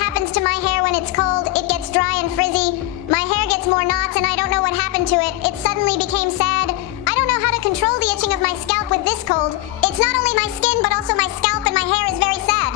happens to my hair when it's cold. It gets dry and frizzy. My hair gets more knots and I don't know what happened to it. It suddenly became sad. I don't know how to control the itching of my scalp with this cold. It's not only my skin, but also my scalp, and my hair is very sad.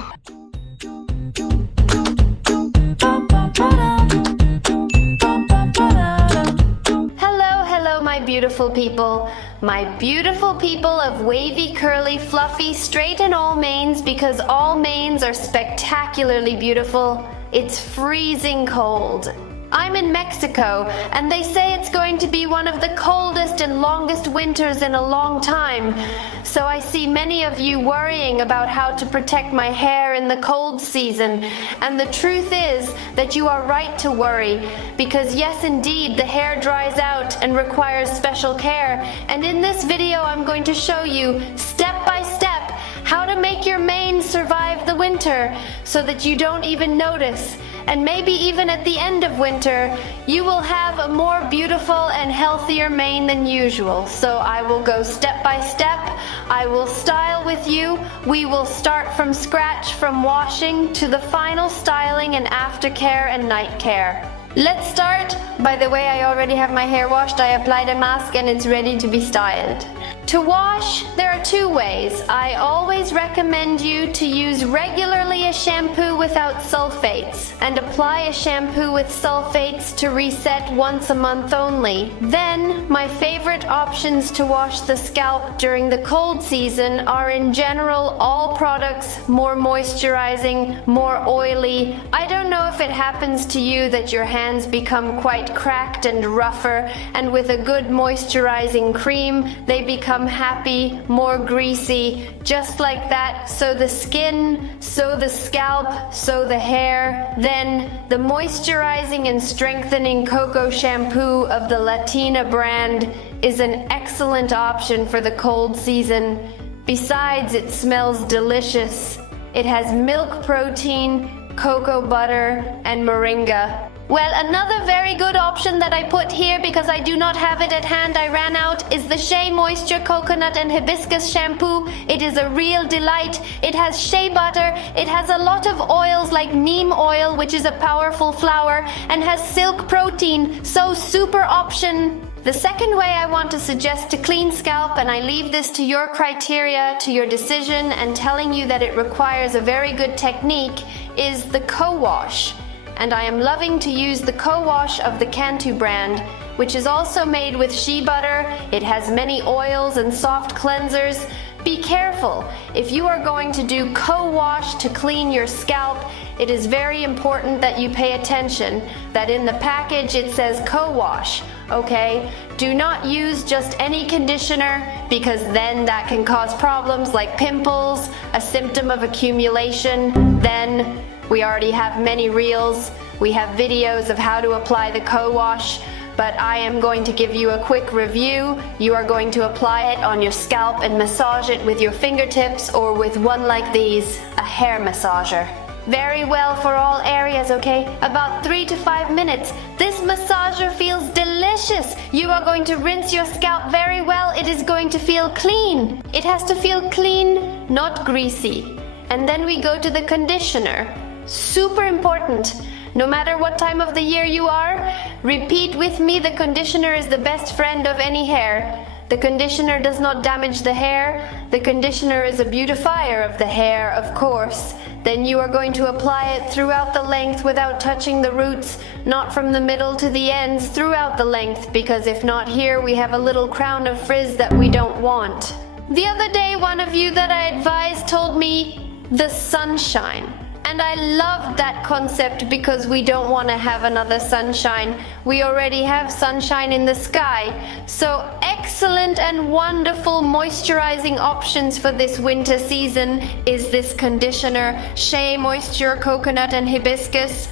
Hello, my beautiful people. My beautiful people of wavy, curly, fluffy, straight and all manes, because all manes are spectacularly beautiful. It's freezing cold. I'm in Mexico, and they say it's going to be one of the coldest and longest winters in a long time. So I see many of you worrying about how to protect my hair in the cold season. And the truth is that you are right to worry, because yes, indeed, the hair dries out and requires special care. And in this video, I'm going to show you step by step how to make your mane survive the winter so that you don't even notice. And maybe even at the end of winter, you will have a more beautiful and healthier mane than usual. So I will go step by step. I will style with you. We will start from scratch, from washing to the final styling and aftercare and night care. Let's start. By the way, I already have my hair washed. I applied a mask and it's ready to be styled. To wash, there are two ways. I always recommend you to use regularly a shampoo without sulfates and apply a shampoo with sulfates to reset once a month only. Then, my favorite options to wash the scalp during the cold season are in general all products more moisturizing, more oily. I don't know if it happens to you that your hands become quite cracked and rougher, and with a good moisturizing cream, they become happy, more greasy, just like that. So the skin, so the scalp, so the hair. Then the moisturizing and strengthening cocoa shampoo of the Latina brand is an excellent option for the cold season. Besides, it smells delicious. It has milk protein, cocoa butter, and moringa. Well, another very good option that I put here because I do not have it at hand, I ran out, is the Shea Moisture Coconut and Hibiscus Shampoo. It is a real delight. It has shea butter, it has a lot of oils like neem oil, which is a powerful flower, and has silk protein, so super option. The second way I want to suggest to clean scalp, and I leave this to your criteria, to your decision, and telling you that it requires a very good technique, is the co-wash. And I am loving to use the co-wash of the Cantu brand, which is also made with shea butter. It has many oils and soft cleansers. Be careful. If you are going to do co-wash to clean your scalp, it is very important that you pay attention that in the package it says co-wash, okay? Do not use just any conditioner, because then that can cause problems like pimples, a symptom of accumulation. Then we already have many reels. We have videos of how to apply the co-wash, but I am going to give you a quick review. You are going to apply it on your scalp and massage it with your fingertips or with one like these, a hair massager. Very well for all areas, okay? About 3 to 5 minutes. This massager feels delicious. You are going to rinse your scalp very well. It is going to feel clean. It has to feel clean, not greasy. And then we go to the conditioner. Super important. No matter what time of the year you are, repeat with me, the conditioner is the best friend of any hair. The conditioner does not damage the hair. The conditioner is a beautifier of the hair, of course. Then you are going to apply it throughout the length without touching the roots, not from the middle to the ends, throughout the length, because if not here, we have a little crown of frizz that we don't want. The other day, one of you that I advised told me the sunshine. And I loved that concept because we don't want to have another sunshine. We already have sunshine in the sky. So excellent and wonderful moisturizing options for this winter season is this conditioner, Shea Moisture Coconut and Hibiscus.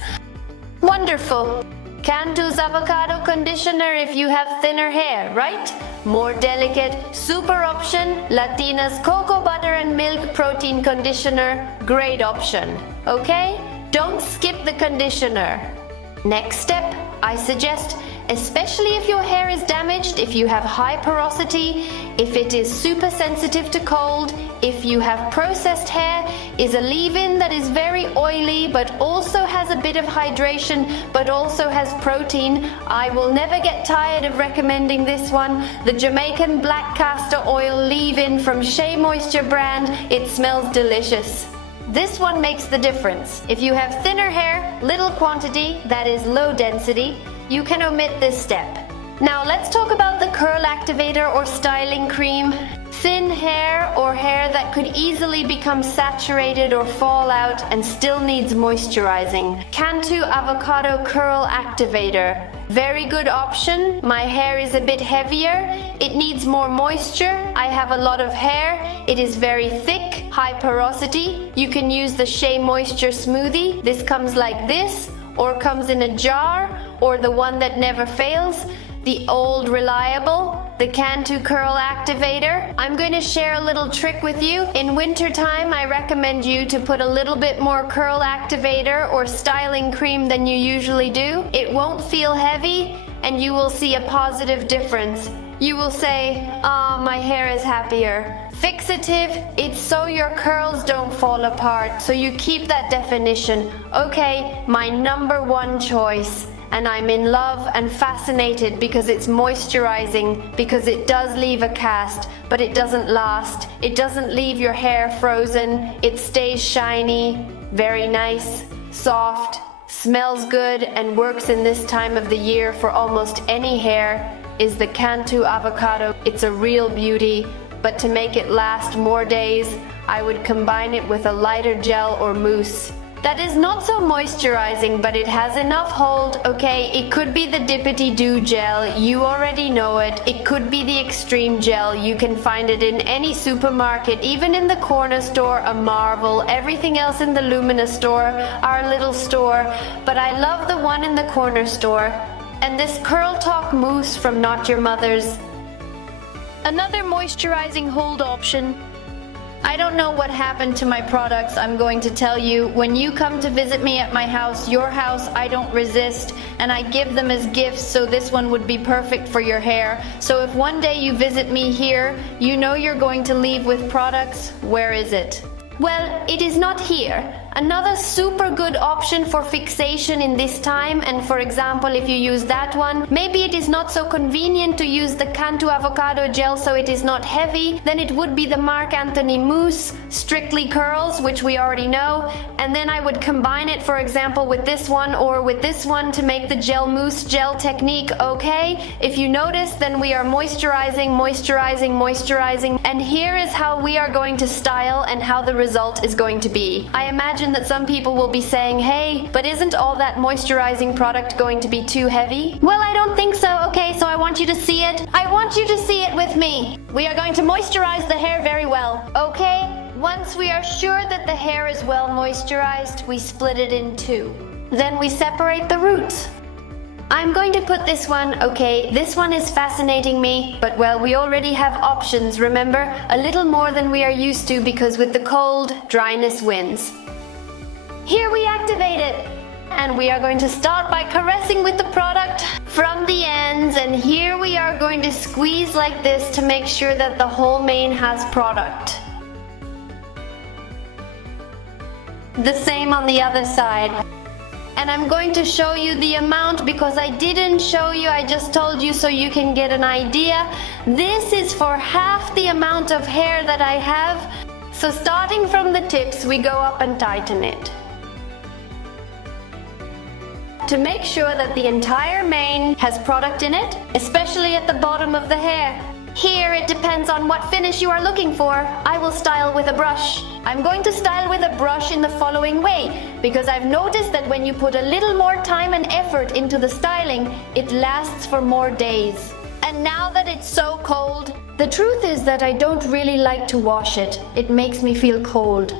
Wonderful. Cantu's avocado conditioner if you have thinner hair, right? More delicate, super option, Latina's cocoa butter and milk protein conditioner, great option. Okay? Don't skip the conditioner. Next step, I suggest especially if your hair is damaged, if you have high porosity, if it is super sensitive to cold, if you have processed hair, is a leave-in that is very oily but also has a bit of hydration but also has protein. I will never get tired of recommending this one, the Jamaican Black Castor Oil leave-in from Shea Moisture brand. It smells delicious. This one makes the difference. If you have thinner hair, little quantity, that is low density, you can omit this step. Now let's talk about the curl activator or styling cream. Thin hair or hair that could easily become saturated or fall out and still needs moisturizing. Cantu Avocado Curl Activator. Very good option. My hair is a bit heavier. It needs more moisture. I have a lot of hair. It is very thick, high porosity. You can use the Shea Moisture Smoothie. This comes like this, or comes in a jar, or the one that never fails, the old reliable, the Cantu Curl Activator. I'm going to share a little trick with you. In winter time, I recommend you to put a little bit more curl activator or styling cream than you usually do. It won't feel heavy and you will see a positive difference. You will say, "Ah, my hair is happier." Fixative, it's so your curls don't fall apart, so you keep that definition. Okay, my number one choice. And I'm in love and fascinated because it's moisturizing, because it does leave a cast, but it doesn't last. It doesn't leave your hair frozen. It stays shiny, very nice, soft, smells good, and works in this time of the year for almost any hair, is the Cantu Avocado. It's a real beauty, but to make it last more days, I would combine it with a lighter gel or mousse. That is not so moisturizing, but it has enough hold. Okay, it could be the Dippity Doo gel, you already know it. It could be the Extreme gel, you can find it in any supermarket, even in the corner store, a marvel. Everything else in the Lumina store, our little store, but I love the one in the corner store. And this Curl Talk mousse from Not Your Mother's. Another moisturizing hold option. I don't know what happened to my products, I'm going to tell you. When you come to visit me at my house, your house, I don't resist, and I give them as gifts, so this one would be perfect for your hair. So if one day you visit me here, you know you're going to leave with products. Where is it? Well, it is not here. Another super good option for fixation in this time, and for example, if you use that one, maybe it is not so convenient to use the Cantu Avocado gel so it is not heavy, then it would be the Marc Anthony Mousse, Strictly Curls, which we already know, and then I would combine it, for example, with this one or with this one to make the gel mousse gel technique, okay? If you notice, then we are moisturizing, moisturizing, moisturizing, and here is how we are going to style and how the result is going to be. I imagine that some people will be saying, hey, but isn't all that moisturizing product going to be too heavy? Well, I don't think so. Okay, so I want you to see it. I want you to see it with me. We are going to moisturize the hair very well, okay? Once we are sure that the hair is well moisturized, we split it in two. Then we separate the roots. I'm going to put this one, okay, this one is fascinating me, but well, we already have options, remember? A little more than we are used to because with the cold, dryness wins. Here we activate it, and we are going to start by caressing with the product from the ends, and here we are going to squeeze like this to make sure that the whole mane has product. The same on the other side. And I'm going to show you the amount because I didn't show you, I just told you so you can get an idea. This is for half the amount of hair that I have. So starting from the tips, we go up and tighten it. To make sure that the entire mane has product in it, especially at the bottom of the hair. Here it depends on what finish you are looking for. I will style with a brush. I'm going to style with a brush in the following way, because I've noticed that when you put a little more time and effort into the styling, it lasts for more days. And now that it's so cold, the truth is that I don't really like to wash it. It makes me feel cold.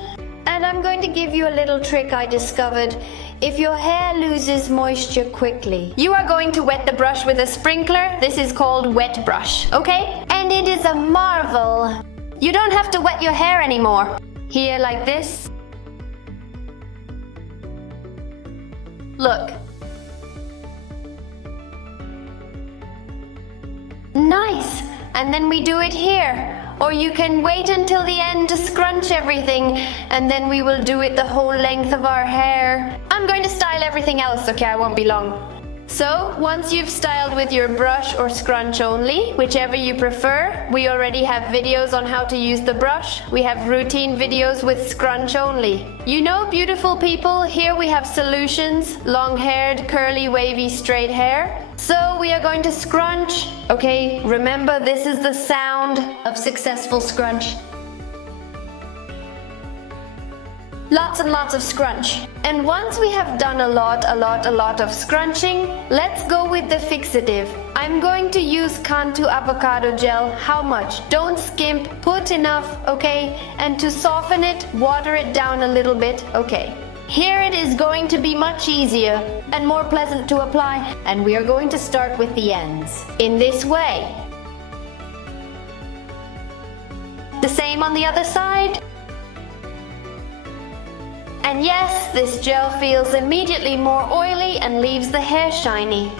And I'm going to give you a little trick I discovered. If your hair loses moisture quickly, you are going to wet the brush with a sprinkler. This is called wet brush, okay? And it is a marvel. You don't have to wet your hair anymore. Here like this. Look. and then we do it here. Or you can wait until the end to scrunch everything, and then we will do it the whole length of our hair. I'm going to style everything else, okay? I won't be long. So, once you've styled with your brush or scrunch only, whichever you prefer, we already have videos on how to use the brush. We have routine videos with scrunch only. You know, beautiful people, here we have solutions, long-haired, curly, wavy, straight hair. So we are going to scrunch. Okay, remember this is the sound of successful scrunch. Lots and lots of scrunch. And once we have done a lot of scrunching, let's go with the fixative. I'm going to use Cantu avocado gel. How much? Don't skimp, put enough, okay? And to soften it, water it down a little bit, okay? Here it is going to be much easier and more pleasant to apply, and we are going to start with the ends in this way. The same on the other side. And yes, this gel feels immediately more oily and leaves the hair shiny.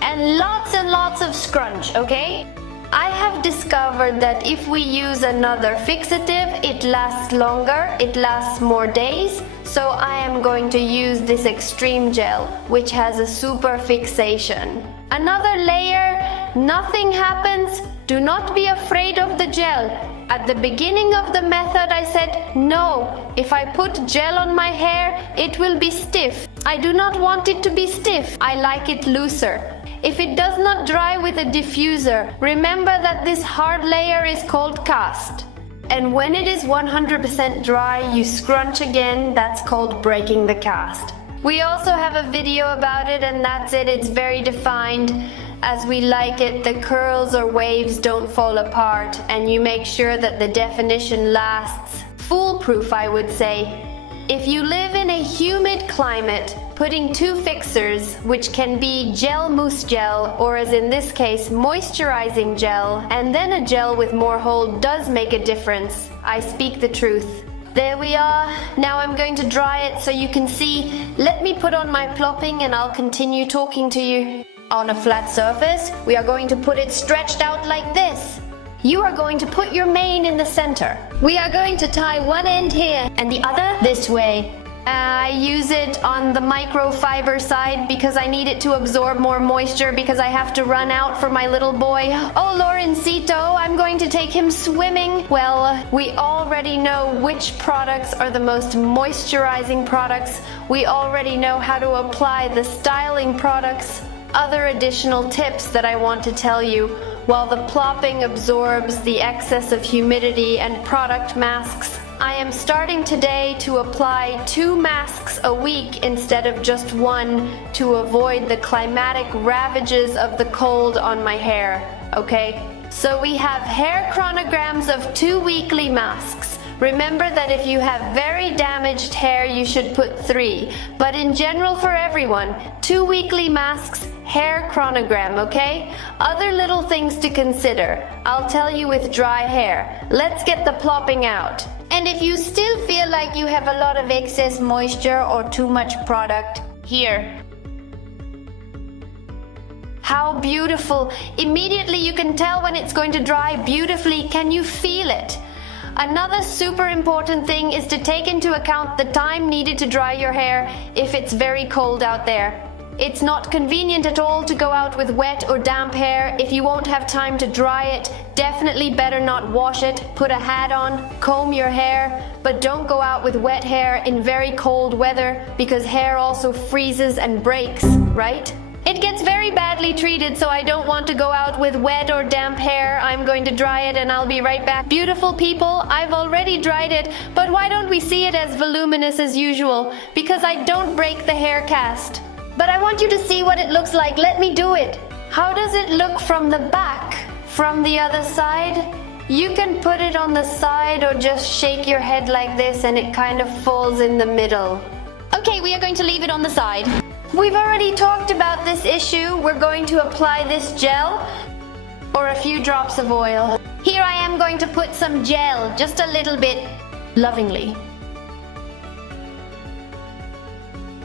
And lots of scrunch, okay? I have discovered that if we use another fixative, it lasts longer, it lasts more days. So I am going to use this extreme gel, which has a super fixation. Another layer, nothing happens. Do not be afraid of the gel. At the beginning of the method, I said, no, if I put gel on my hair, it will be stiff. I do not want it to be stiff. I like it looser. If it does not dry with a diffuser, remember that this hard layer is called cast. And when it is 100% dry, you scrunch again. That's called breaking the cast. We also have a video about it, and that's it. It's very defined. As we like it, the curls or waves don't fall apart, and you make sure that the definition lasts. Foolproof, I would say. If you live in a humid climate, putting two fixers, which can be gel mousse gel, or as in this case, moisturizing gel, and then a gel with more hold does make a difference. I speak the truth. There we are. Now I'm going to dry it so you can see. Let me put on my plopping and I'll continue talking to you. On a flat surface, we are going to put it stretched out like this. You are going to put your mane in the center. We are going to tie one end here and the other this way. I use it on the microfiber side because I need it to absorb more moisture because I have to run out for my little boy. Oh, Lorencito, I'm going to take him swimming. Well, we already know which products are the most moisturizing products. We already know how to apply the styling products. Other additional tips that I want to tell you. While the plopping absorbs the excess of humidity and product masks, I am starting today to apply 2 masks a week instead of just 1 to avoid the climatic ravages of the cold on my hair, okay? So we have hair chronograms of 2 weekly masks. Remember that if you have very damaged hair, you should put 3. But in general for everyone, 2 weekly masks, hair chronogram, okay? Other little things to consider. I'll tell you with dry hair. Let's get the plopping out. And if you still feel like you have a lot of excess moisture or too much product, here. How beautiful. Immediately you can tell when it's going to dry beautifully. Can you feel it? Another super important thing is to take into account the time needed to dry your hair if it's very cold out there. It's not convenient at all to go out with wet or damp hair. If you won't have time to dry it, definitely better not wash it. Put a hat on, comb your hair, but don't go out with wet hair in very cold weather because hair also freezes and breaks, right? It gets very badly treated, so I don't want to go out with wet or damp hair. I'm going to dry it and I'll be right back. Beautiful people, I've already dried it, but why don't we see it as voluminous as usual? Because I don't break the hair cast. But I want you to see what it looks like. Let me do it. How does it look from the back? From the other side? You can put it on the side or just shake your head like this and it kind of falls in the middle. Okay, we are going to leave it on the side. We've already talked about this issue. We're going to apply this gel or a few drops of oil. Here I am going to put some gel, just a little bit, lovingly.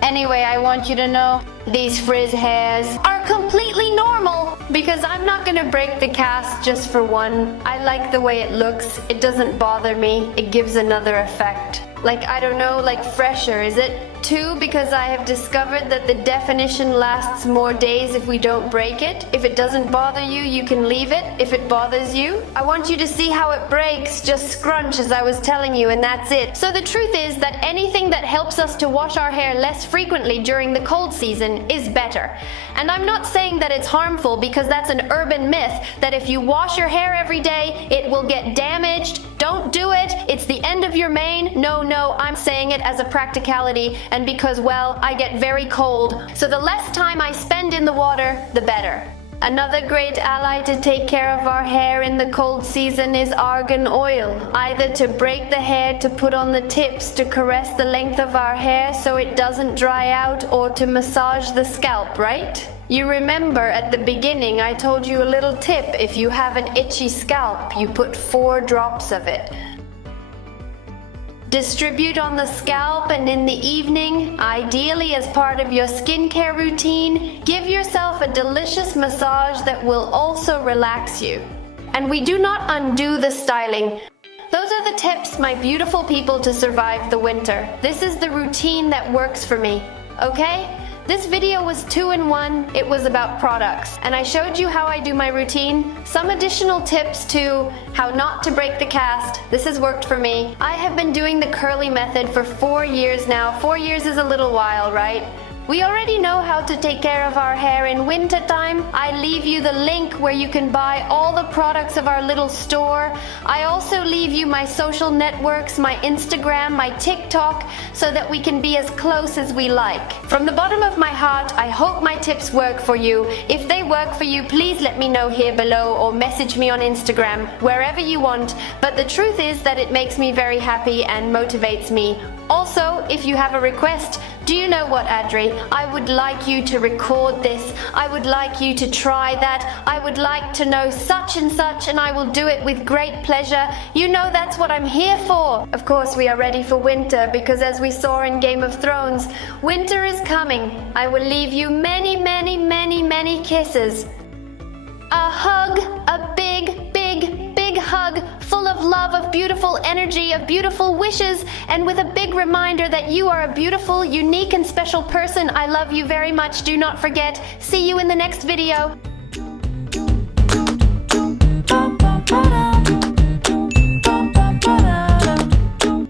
Anyway, I want you to know these frizz hairs are completely normal because I'm not gonna break the cast just for one. I like the way it looks. It doesn't bother me. It gives another effect. Like, I don't know, like fresher, is it? 2, because I have discovered that the definition lasts more days if we don't break it. If it doesn't bother you, you can leave it. If it bothers you, I want you to see how it breaks. Just scrunch as I was telling you, and that's it. So the truth is that anything that helps us to wash our hair less frequently during the cold season is better. And I'm not saying that it's harmful, because that's an urban myth that if you wash your hair every day, it will get damaged. Don't do it. It's the end of your mane. No, I'm saying it as a practicality, and because, well, I get very cold. So the less time I spend in the water, the better. Another great ally to take care of our hair in the cold season is argan oil. Either to break the hair to put on the tips to caress the length of our hair so it doesn't dry out, or to massage the scalp, right? You remember at the beginning I told you a little tip. If you have an itchy scalp, you put 4 drops of it. Distribute on the scalp, and in the evening, ideally as part of your skincare routine, give yourself a delicious massage that will also relax you. And we do not undo the styling. Those are the tips, my beautiful people, to survive the winter. This is the routine that works for me, okay? This video was 2-in-1. It was about products, and I showed you how I do my routine. Some additional tips to how not to break the cast. This has worked for me. I have been doing the curly method for 4 years now. 4 years is a little while, right? We already know how to take care of our hair in winter time. I leave you the link where you can buy all the products of our little store. I also leave you my social networks, my Instagram, my TikTok, so that we can be as close as we like. From the bottom of my heart, I hope my tips work for you. If they work for you, please let me know here below, or message me on Instagram, wherever you want. But the truth is that it makes me very happy and motivates me. Also, if you have a request, do you know what, Adri? I would like you to record this. I would like you to try that. I would like to know such and such, and I will do it with great pleasure. You know that's what I'm here for. Of course, we are ready for winter, because as we saw in Game of Thrones, winter is coming. I will leave you many, many, many, many kisses. A hug, a big, big, big hug, full of love, of beautiful energy, of beautiful wishes, and with a big reminder that you are a beautiful, unique, and special person. I love you very much. Do not forget. See you in the next video.